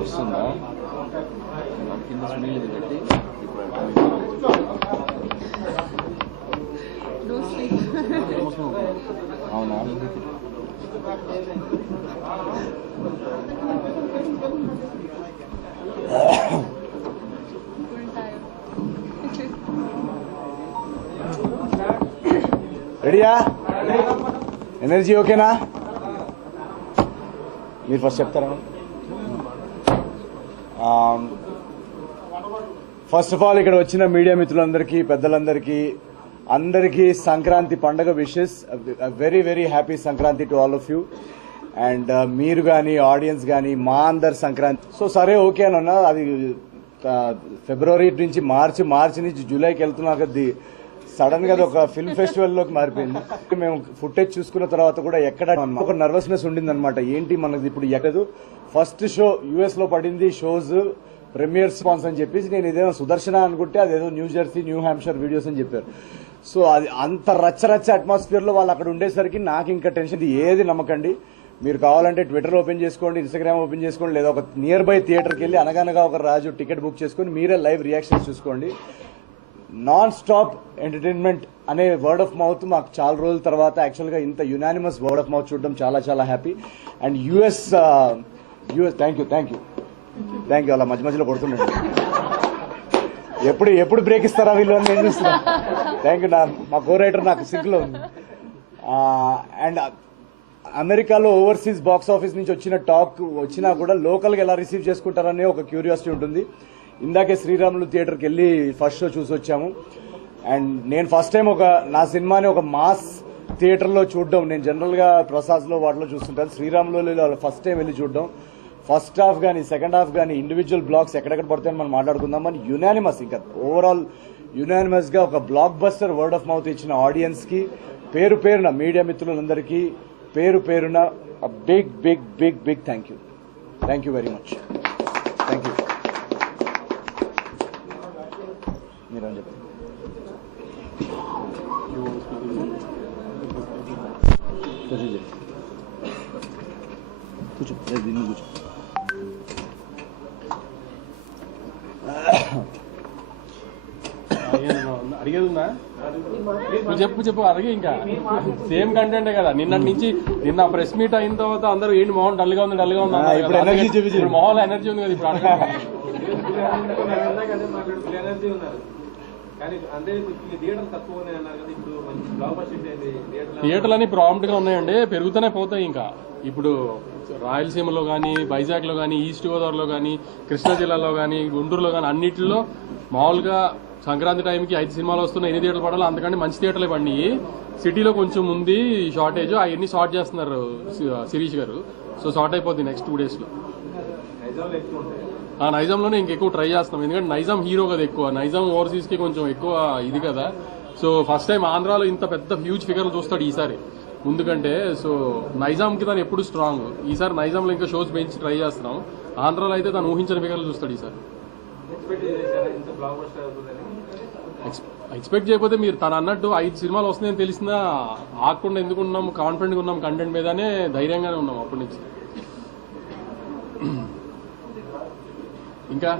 వస్తుందా కింద స్మెల్ పెట్టి అవునా రెడీయా ఎనర్జీ ఓకేనా మీరు ఫస్ట్ చెప్తారా ఫస్ట్ ఆఫ్ ఆల్ ఇక్కడ వచ్చిన మీడియా మిత్రులందరికీ పెద్దలందరికీ అందరికీ సంక్రాంతి పండుగ wishes very very happy Sankranti to all of you and మీరు కానీ ఆడియన్స్ కానీ మా అందరి సంక్రాంతి సో సరే ఓకే అన్న అది ఫిబ్రవరి నుంచి మార్చి నుంచి జూలైకి వెళ్తున్నాక సడన్ గా ఒక ఫిల్మ్ ఫెస్టివల్ లోకి మారిపోయింది. మేము ఫుటేజ్ చూసుకున్న తర్వాత కూడా ఎక్కడ ఒక నర్వస్నెస్ ఉండింది అనమాట. ఏంటి మనది ఇప్పుడు ఎక్కదు ఫస్ట్ షో యుఎస్ లో పడింది, షోస్ ప్రీమియర్ స్పాన్స్ అని చెప్పేసి నేను ఇదేమో సుదర్శన అనుకుంటే అదేదో new Jersey new Hampshire videos అని చెప్పారు. సో అది అంత రచ్చ అట్మాస్ఫియర్ లో వాళ్ళు అక్కడ ఉండేసరికి నాకు ఇంకా టెన్షన్. ఏది నమ్మకండి, మీరు కావాలంటే ట్విట్టర్ ఓపెన్ చేసుకోండి, ఇన్స్టాగ్రామ్ ఓపెన్ చేసుకోండి, లేదా ఒక నియర్ బై థియేటర్కి వెళ్ళి అనగనగా ఒక రాజు టికెట్ బుక్ చేసుకుని మీరే లైవ్ రియాక్షన్స్ చూసుకోండి. నాన్ స్టాప్ ఎంటర్టైన్మెంట్ అనే వర్డ్ ఆఫ్ మౌత్ మాకు చాలా రోజుల తర్వాత యాక్చువల్గా ఇంత యునానిమస్ వర్డ్ ఆఫ్ మౌత్ చూడడం చాలా happy. And US thank you అలా మధ్యలో కొడుతుండండి. ఎప్పుడు బ్రేక్ ఇస్తారా వీళ్ళు అని నేను చూస్తున్నా. Thank you. మా కో రైటర్ నాకు సింక్లో ఉంది. అండ్ అమెరికాలో ఓవర్సీస్ బాక్స్ ఆఫీస్ నుంచి వచ్చిన టాక్ వచ్చినా కూడా లోకల్గా ఎలా రిసీవ్ చేసుకుంటారనే ఒక క్యూరియాసిటీ ఉంటుంది. ఇందాకే శ్రీరాములు థియేటర్కి వెళ్ళి ఫస్ట్ షో చూసి వచ్చాము. అండ్ నేను ఫస్ట్ టైం నా సినిమాని ఒక మాస్ థియేటర్లో చూడడం, నేను జనరల్గా ప్రసాద్లో వాటిలో చూస్తుంటాను, శ్రీరాములు ఫస్ట్ టైం వెళ్ళి చూడడం. ఫస్ట్ హాఫ్ కానీ సెకండ్ హాఫ్ కానీ ఇండివిజువల్ బ్లాక్స్ ఎక్కడెక్కడ పడతాయని మనం మాట్లాడుకుందాం. అని యునానిమస్, ఇంకా ఓవరాల్ యునానిమస్ గా ఒక blockbuster word of mouth ఇచ్చిన ఆడియన్స్ కి పేరున మీడియా మిత్రులందరికీ పేరున big thank you very much. Thank you. మీరేం చెప్పండి. కూర్చో దీన్ని కూర్చో. అడిగేది ఉందా? చెప్పు అడిగే. ఇంకా సేమ్ కంటెంటే కదా. నిన్న ప్రెస్ మీట్ అయిన తర్వాత అందరూ ఏంటి మొహం డల్గా ఉంది ఇప్పుడు మొహంలో ఎనర్జీ ఉంది కదా. ఇప్పుడు థియేటర్లు అని ప్రాంప్ట్ గా ఉన్నాయండి, పెరుగుతూనే పోతాయి. ఇంకా ఇప్పుడు రాయలసీమలో కానీ, వైజాగ్లో కానీ, ఈస్ట్ గోదావరిలో కానీ, కృష్ణా జిల్లాలో కానీ, గుంటూరులో కానీ అన్నింటిలో మామూలుగా సంక్రాంతి టైంకి 5 సినిమాలు వస్తున్నాయి. ఎన్ని థియేటర్లు పడాలి అంతకంటే మంచి థియేటర్లే పడినాయి. సిటీలో కొంచెం ఉంది షార్టేజ్, అవన్నీ షార్ట్ చేస్తున్నారు శిరీష్ గారు. సో షార్ట్ అయిపోద్ది నెక్స్ట్ 2 days లో. నైజాంలోనే ఇంకెక్కువ ట్రై చేస్తున్నాం, ఎందుకంటే నైజాం హీరో కదా ఎక్కువ. నైజాం ఓవర్సీస్కి కొంచెం ఎక్కువ ఇది కదా. సో ఫస్ట్ టైం ఆంధ్రాలో ఇంత పెద్ద హ్యూజ్ ఫిగర్లు చూస్తాడు ఈసారి ముందుకంటే. సో నైజాంకి తను ఎప్పుడు స్ట్రాంగ్. ఈసారి నైజాంలో ఇంకా షోస్ పెంచి ట్రై చేస్తున్నాం. ఆంధ్రాలో అయితే తను ఊహించిన ఫిగర్లు చూస్తాడు ఈసారి. ఎక్స్పెక్ట్ చేయకపోతే మీరు తను అన్నట్టు 5 సినిమాలు వస్తున్నాయని తెలిసినా ఆగకుండా ఎందుకు ఉన్నాం, కాన్ఫిడెంట్గా ఉన్నాం కంటెంట్ మీదనే, ధైర్యంగానే ఉన్నాం అప్పటి నుంచి. ఇంకా